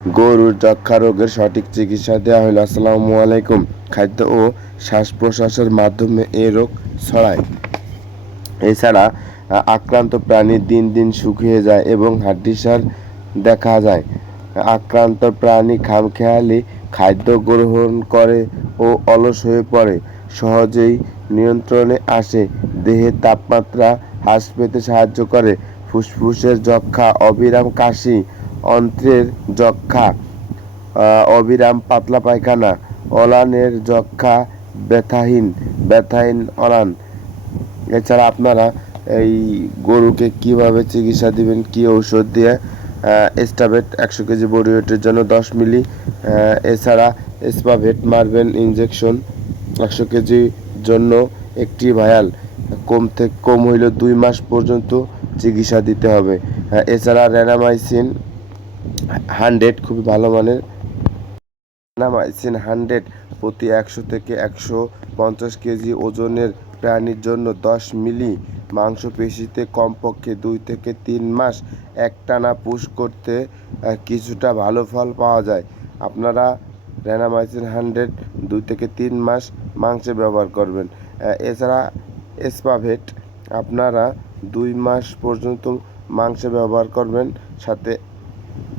গরুর যক্ষ্মা রোগের সঠিক চিকিৎসা দেওয়া হলো। আসসালামু আলাইকুম। খাদ্য ও শ্বাস প্রশ্বাসের মাধ্যমে এই রোগ ছড়ায়। এছাড়া আক্রান্ত প্রাণী দিন দিন শুকিয়ে যায় এবং হাড্ডিসার দেখা যায়। আক্রান্ত প্রাণী খামখেয়ালি খাদ্য গ্রহণ করে ও অলস হয়ে পড়ে, সহজেই নিয়ন্ত্রণে আসে, দেহের তাপমাত্রা হ্রাস পেতে সাহায্য করে। ফুসফুসের যক্ষ্মা, অবিরাম কাশি, অন্ত্রের যক্ষ্মা, অবিরাম পাতলা পায়খানা, অলানের যক্ষ্মা, ব্যথাহীন অলান। এছাড়া আপনারা এই গরুকে কিভাবে চিকিৎসা দিবেন, কি ঔষধ দিয়ে, এস্টাবেট 100 কেজি বডি ওয়েটের জন্য 10 মিলি, এছাড়া এসপাভেট মারবেন ইনজেকশন 100 কেজির জন্য একটি ভায়াল, কম হইলে 2 মাস পর্যন্ত চিকিৎসা দিতে হবে। এছাড়া রেনামাইসিন 100 খুবই ভালো মানের, রেনামাইসিন 100 প্রতি 100 থেকে 150 কেজি ওজনের প্রাণীর জন্য 10 মিলি। মাংসপেশিতে কমপক্ষে 2 থেকে 3 মাস একটানা পুশ করতে কিছুটা ভালো ফল পাওয়া যায়। আপনারা রেনামাইসিন 100 2 থেকে 3 মাস মাংসে ব্যবহার করবেন। এছাড়া এসপাভেট আপনারা 2 মাস পর্যন্ত মাংসে ব্যবহার করবেন, সাথে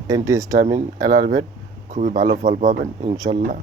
অ্যান্টিহিস্টামিন অ্যালারভেট, খুবই ভালো ফল পাবেন ইনশাল্লাহ।